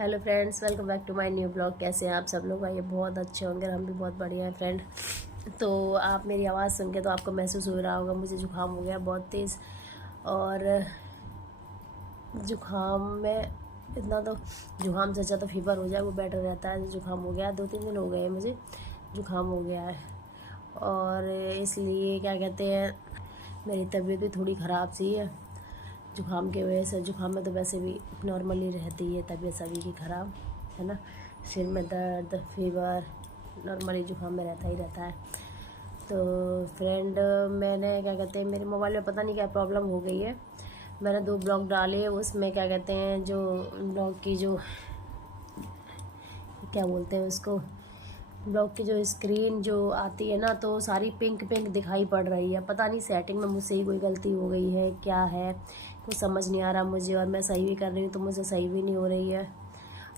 Hello friends, welcome back to my new blog. कैसे हैं आप सब लोग? आइए बहुत अच्छे होंगे, हम भी बहुत बढ़िया हैं फ्रेंड। तो आप मेरी आवाज़ सुन के तो आपको महसूस हो रहा होगा मुझे जुकाम हो गया बहुत तेज़। और जुकाम में इतना तो जुकाम से अच्छा तो फीवर हो जाए वो बेटर रहता है। जुकाम हो गया, 2-3 दिन हो गए हैं मुझे जुकाम हो गया है। और इसलिए क्या कहते हैं, मेरी तबीयत भी थोड़ी ख़राब सी है जुकाम की वजह से। जुकाम में तो वैसे भी नॉर्मली रहती है तबीयत सभी की ख़राब, है ना। सिर में दर्द, फीवर नॉर्मली जुकाम में रहता ही रहता है। तो फ्रेंड, मैंने क्या कहते हैं, मेरे मोबाइल में पता नहीं क्या प्रॉब्लम हो गई है। मैंने 2 ब्लॉग डाले, उसमें क्या कहते हैं, जो ब्लॉग की जो क्या बोलते हैं उसको, ब्लॉग की जो स्क्रीन जो आती है ना, तो सारी पिंक पिंक दिखाई पड़ रही है। पता नहीं सेटिंग में मुझसे ही कोई गलती हो गई है क्या है, कुछ समझ नहीं आ रहा मुझे। और मैं सही भी कर रही हूँ तो मुझसे सही भी नहीं हो रही है।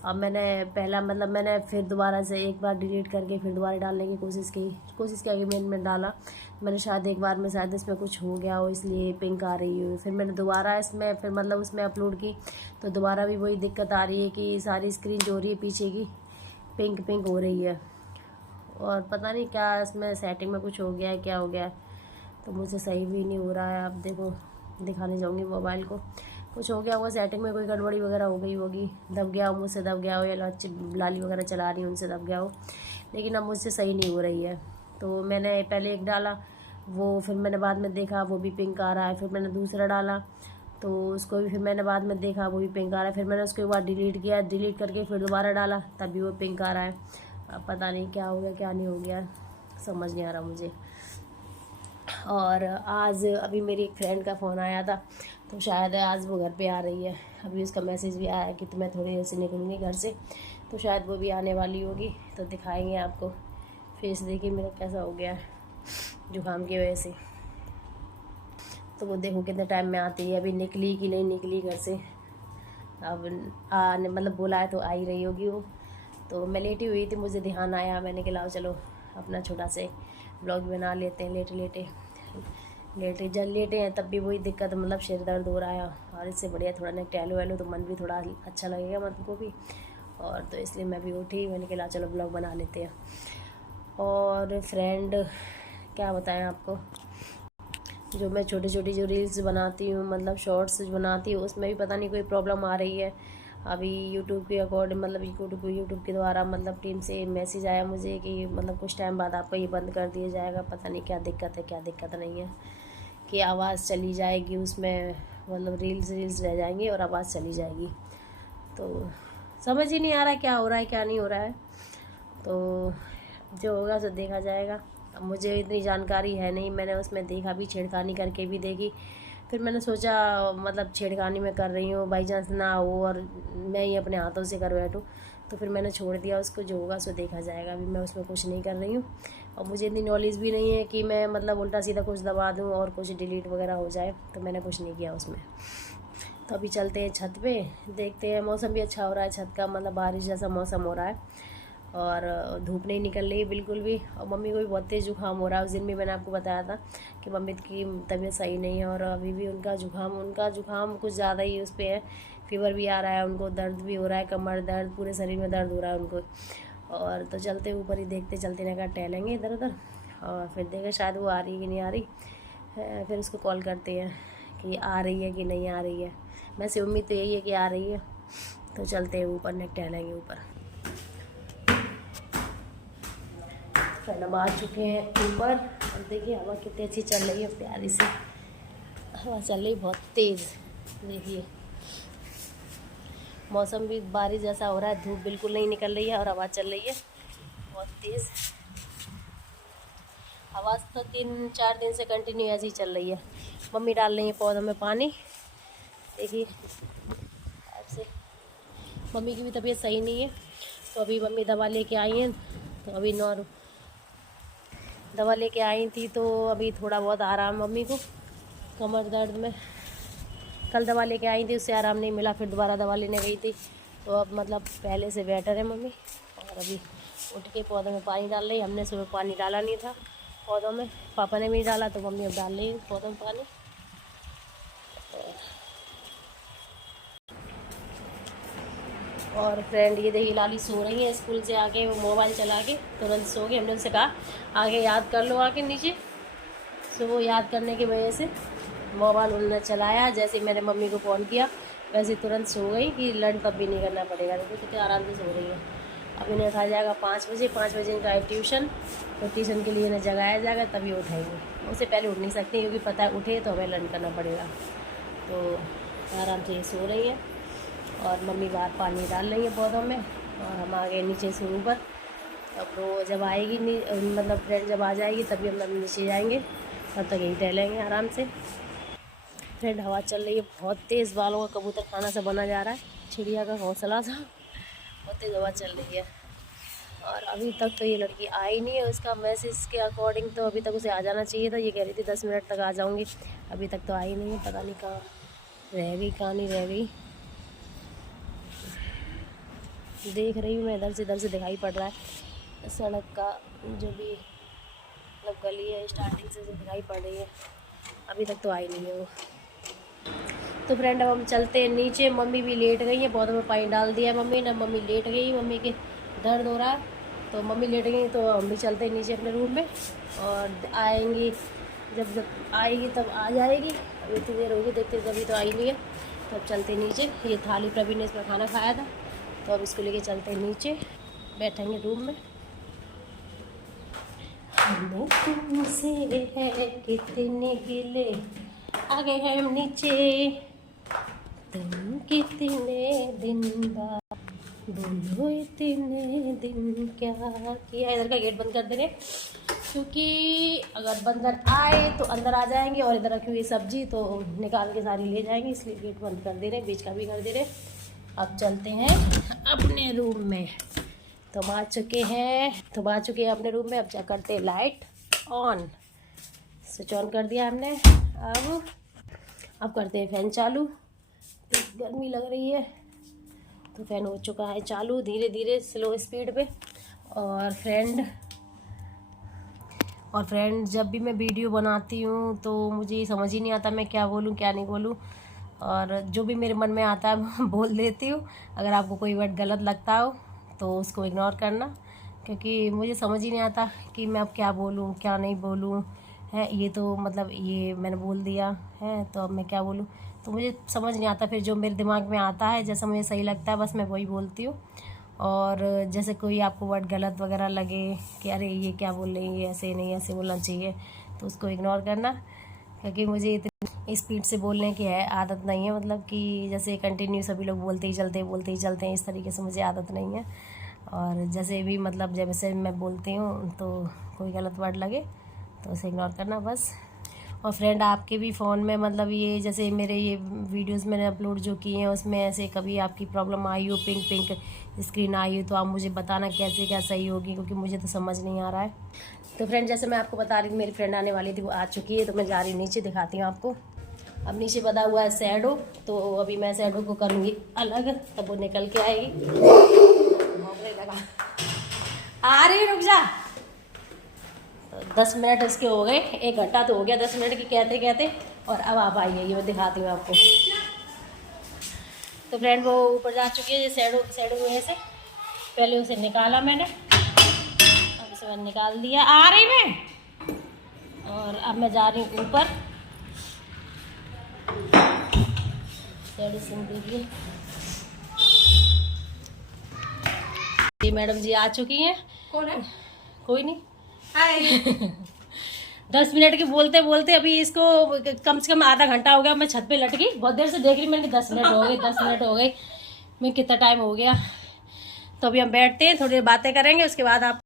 अब मैंने पहला मैंने फिर दोबारा से एक बार डिलीट करके फिर दोबारा डालने की कोशिश की कि मैंने डाला। मैंने शायद एक बार में शायद इसमें कुछ हो गया हो, इसलिए पिंक आ रही हो। फिर मैंने दोबारा इसमें फिर उसमें अपलोड की तो दोबारा भी वही दिक्कत आ रही है कि सारी स्क्रीन जो हो रही है पीछे की पिंक पिंक हो रही है। और पता नहीं क्या इसमें सेटिंग में कुछ हो गया है, क्या हो गया है, तो मुझसे सही भी नहीं हो रहा है। अब देखो, दिखाने जाऊँगी मोबाइल को, कुछ हो गया होगा सेटिंग में, कोई गड़बड़ी वगैरह हो गई होगी, दब गया हो, मुझसे दब गया हो, या लाली वगैरह चला रही हूँ उनसे दब गया हो। लेकिन अब मुझसे सही नहीं हो रही है। तो मैंने पहले एक डाला, वो फिर मैंने बाद में देखा वो भी पिंक आ रहा है। फिर मैंने दूसरा डाला तो उसको भी फिर मैंने बाद में देखा वो भी पिंक आ रहा है। फिर मैंने उसके बाद डिलीट किया, डिलीट करके फिर दोबारा डाला तब भी वो पिंक आ रहा है। अब पता नहीं क्या हो गया क्या नहीं हो गया, समझ नहीं आ रहा मुझे। और आज अभी मेरी एक फ्रेंड का फ़ोन आया था, तो शायद आज वो घर पे आ रही है। अभी उसका मैसेज भी आया कि तो मैं थोड़ी देर से निकलूँगी घर से, तो शायद वो भी आने वाली होगी, तो दिखाएंगे आपको। फेस देखिए मेरा कैसा हो गया है जुकाम की वजह से। तो वो देखो कितने टाइम में आती है, अभी निकली कि नहीं निकली घर से। अब आने बोला है तो आ ही रही होगी वो। तो मैं लेटी हुई थी, मुझे ध्यान आया, मैंने कहा चलो अपना छोटा से ब्लॉग बना लेते हैं। लेटे जब लेटे हैं तब भी वही दिक्कत, सिर दर्द हो रहा है। और इससे बढ़िया थोड़ा ना टहलो वहलो तो मन भी थोड़ा अच्छा लगेगा मन को भी। और तो इसलिए मैं भी उठी, मैंने कहा चलो ब्लॉग बना लेते हैं। और फ्रेंड, क्या बताएं आपको, जो मैं छोटी छोटी जो रील्स बनाती हूँ, शॉर्ट्स बनाती हूँ, उसमें भी पता नहीं कोई प्रॉब्लम आ रही है। अभी यूट्यूब के अकॉर्डिंग यूट्यूब के द्वारा टीम से मैसेज आया मुझे कि कुछ टाइम बाद आपका ये बंद कर दिया जाएगा। पता नहीं क्या दिक्कत है क्या दिक्कत नहीं है, कि आवाज़ चली जाएगी उसमें, रील्स रह जाएंगी और आवाज़ चली जाएगी। तो समझ ही नहीं आ रहा क्या हो रहा है क्या नहीं हो रहा है। तो जो होगा तो देखा जाएगा। अब मुझे इतनी जानकारी है नहीं, मैंने उसमें देखा भी, छेड़खानी करके भी देखी। फिर मैंने सोचा छेड़खानी में कर रही हूँ, बाई चांस ना हो और मैं ही अपने हाथों से कर बैठूँ, तो फिर मैंने छोड़ दिया उसको। जो होगा सो देखा जाएगा। अभी मैं उसमें कुछ नहीं कर रही हूँ और मुझे इतनी नॉलेज भी नहीं है कि मैं उल्टा सीधा कुछ दबा दूँ और कुछ डिलीट वगैरह हो जाए, तो मैंने कुछ नहीं किया उसमें। तो अभी चलते हैं छत पे, देखते हैं। मौसम भी अच्छा हो रहा है, छत का बारिश जैसा मौसम हो रहा है और धूप नहीं निकल रही बिल्कुल भी। और मम्मी को भी बहुत तेज़ जुकाम हो रहा है। उस दिन भी मैंने आपको बताया था कि मम्मी की तबीयत सही नहीं है और अभी भी उनका जुकाम कुछ ज़्यादा ही उस पर है। फीवर भी आ रहा है उनको, दर्द भी हो रहा है, कमर दर्द, पूरे शरीर में दर्द हो रहा है उनको। और तो चलते ऊपर ही देखते, चलते ना टहलेंगे इधर उधर और फिर देखें शायद वो आ रही है कि नहीं आ रही है। फिर उसको कॉल करते हैं कि आ रही है कि नहीं आ रही है। वैसे उम्मीद तो यही है कि आ रही है। तो चलते हैं ऊपर, नेक टहलेंगे ऊपर। फिर हम आ चुके हैं ऊपर और देखिए हवा कितनी अच्छी चल रही है, प्यारी सी हवा चल रही, बहुत तेज़। देखिए मौसम भी बारिश जैसा हो रहा है, धूप बिल्कुल नहीं निकल रही है और हवा चल रही है बहुत तेज़। हवा तो 3-4 दिन से कंटिन्यू ऐसी ही चल रही है। मम्मी डाल रही है पौधों में पानी। देखिए आपसे, मम्मी की भी तबीयत सही नहीं है, तो अभी मम्मी दवा लेके आई हैं। तो अभी दवा लेके आई थी, तो अभी थोड़ा बहुत आराम मम्मी को कमर दर्द में। कल दवा लेके आई थी, उससे आराम नहीं मिला, फिर दोबारा दवा लेने गई थी, तो अब पहले से बेटर है मम्मी। और अभी उठ के पौधों में पानी डाल रही। हमने सुबह पानी डाला नहीं था पौधों में, पापा ने भी डाला, तो मम्मी अब डाल रही पौधों में पानी। और फ्रेंड ये देखिए लाली सो रही है, स्कूल से आके वो मोबाइल चला के तुरंत सो गई। हमने उनसे कहा आगे याद कर लो आके नीचे, सो वो याद करने की वजह से मोबाइल उन्होंने चलाया। जैसे मैंने मम्मी को फ़ोन किया वैसे तुरंत सो गई कि लंच तब भी नहीं करना पड़ेगा। देखो कितने आराम से सो रही है। अब इन्हें उठाया जाएगा 5 बजे, 5 बजे इनका है ट्यूशन, तो ट्यूशन के लिए इन्हें जगाया जाएगा तभी उठाएंगे। उससे पहले उठ नहीं सकती क्योंकि पता है उठे तो हमें लंच करना पड़ेगा। तो आराम से ये सो रही है और मम्मी बाहर पानी डाल रही है पौधों में और हम आ गए नीचे से ऊपर। अब वो जब आएगी मतलब फ्रेंड जब आ जाएगी तभी हम नीचे जाएंगे, तब तक यहीं टहलेंगे आराम से। फ्रेंड हवा चल रही है बहुत तेज़, बालों का कबूतर खाना सा बना जा रहा है, चिड़िया का घोंसला था, बहुत तेज़ हवा चल रही है। और अभी तक तो ये लड़की आई नहीं है, उसका मैसेज के अकॉर्डिंग तो अभी तक उसे आ जाना चाहिए था। ये कह रही थी 10 मिनट तक आ जाऊंगी, अभी तक तो आई नहीं है, पता नहीं कहाँ रह गई कहाँ नहीं रह गई। देख रही हूँ मैं, इधर से दिखाई पड़ रहा है सड़क का जो भी मतलब गली है, स्टार्टिंग से जो दिखाई पड़ रही है, अभी तक तो आई नहीं है वो। तो फ्रेंड अब हम चलते हैं नीचे। मम्मी भी लेट गई है, पौधों में पानी डाल दिया है मम्मी ने, मम्मी लेट गई, मम्मी के दर्द हो रहा है तो मम्मी लेट गई। तो हम भी चलते हैं नीचे अपने रूम में और आएंगी जब आएगी तब आ जाएगी। अभी इतनी देर होगी, देखते तभी तो आई नहीं है। तो अब चलते नीचे। ये थाली प्रवीण ने इसमें खाना खाया था तो अब इसको लेके चलते हैं नीचे, बैठेंगे रूम में। हमें तुमसे है कितने गिले, आ गए हैं हम नीचे, तुम कितने दिन बाद बोलो इतने दिन क्या किया। इधर का गेट बंद कर दे रहे क्योंकि अगर बंदर आए तो अंदर आ जाएंगे और इधर रखी हुई सब्जी तो निकाल के सारी ले जाएंगे, इसलिए गेट बंद कर दे रहे, बीच का भी कर दे रहे। अब चलते हैं अपने रूम में। तो आ चुके हैं अपने रूम में। अब जा करते लाइट ऑन, स्विच ऑन कर दिया हमने। अब करते हैं फ़ैन चालू। गर्मी लग रही है तो फ़ैन हो चुका है चालू धीरे धीरे स्लो स्पीड पे। और फ्रेंड जब भी मैं वीडियो बनाती हूँ तो मुझे समझ ही नहीं आता मैं क्या बोलूँ क्या नहीं बोलूँ, और जो भी मेरे मन में आता है मैं बोल देती हूँ। अगर आपको कोई वर्ड गलत लगता हो तो उसको इग्नोर करना, क्योंकि मुझे समझ ही नहीं आता कि मैं अब क्या बोलूँ क्या नहीं बोलूँ है। ये तो मतलब ये मैंने बोल दिया है तो अब मैं क्या बोलूँ, तो मुझे समझ नहीं आता। फिर जो मेरे दिमाग में आता है जैसा मुझे सही लगता है बस मैं वही बोलती हूँ। और जैसे कोई आपको वर्ड गलत वगैरह लगे कि अरे ये क्या बोल रही है, ऐसे नहीं ऐसे बोलना चाहिए, तो उसको इग्नोर करना। क्योंकि मुझे इतनी स्पीड से बोलने की है आदत नहीं है, मतलब कि जैसे कंटिन्यू सभी लोग बोलते ही चलते हैं, इस तरीके से मुझे आदत नहीं है। और जैसे भी मतलब जैसे मैं बोलती हूँ तो कोई गलत वर्ड लगे तो उसे इग्नोर करना बस। और फ्रेंड आपके भी फ़ोन में मतलब ये जैसे मेरे ये वीडियोस मैंने अपलोड जो किए हैं उसमें ऐसे कभी आपकी प्रॉब्लम आई हो, पिंक स्क्रीन आई हो, तो आप मुझे बताना कैसे क्या सही होगी, क्योंकि मुझे तो समझ नहीं आ रहा है। तो फ्रेंड जैसे मैं आपको बता रही थी मेरी फ्रेंड आने वाली थी, वो आ चुकी है। तो मैं जा रही हूँ नीचे, दिखाती हूँ आपको। अब नीचे बना हुआ है शैडो, तो अभी मैं शैडो को करूँगी अलग, तब वो निकल के आएगी। लगा आ रही, रुक जा। 10 मिनट इसके हो गए, 1 घंटा तो हो गया 10 मिनट की कहते कहते, और अब आप आइए, ये मैं दिखाती हूँ आपको। तो फ्रेंड वो ऊपर जा चुकी है, शैडो में से पहले उसे निकाला मैंने, अब इसे मैंने निकाल दिया, आ रही मैं। और अब मैं जा रही हूँ ऊपर। शैडो सिंह देखिए, ये मैडम जी आ चुकी हैं। कौन है? कोई नहीं। 10 मिनट के बोलते बोलते अभी इसको कम से कम आधा घंटा हो गया। मैं छत पे लटकी बहुत देर से देख रही, मैंने 10 मिनट हो गए 10 मिनट हो गए, मैं कितना टाइम हो गया। तो अभी हम बैठते हैं, थोड़ी देर बातें करेंगे, उसके बाद आप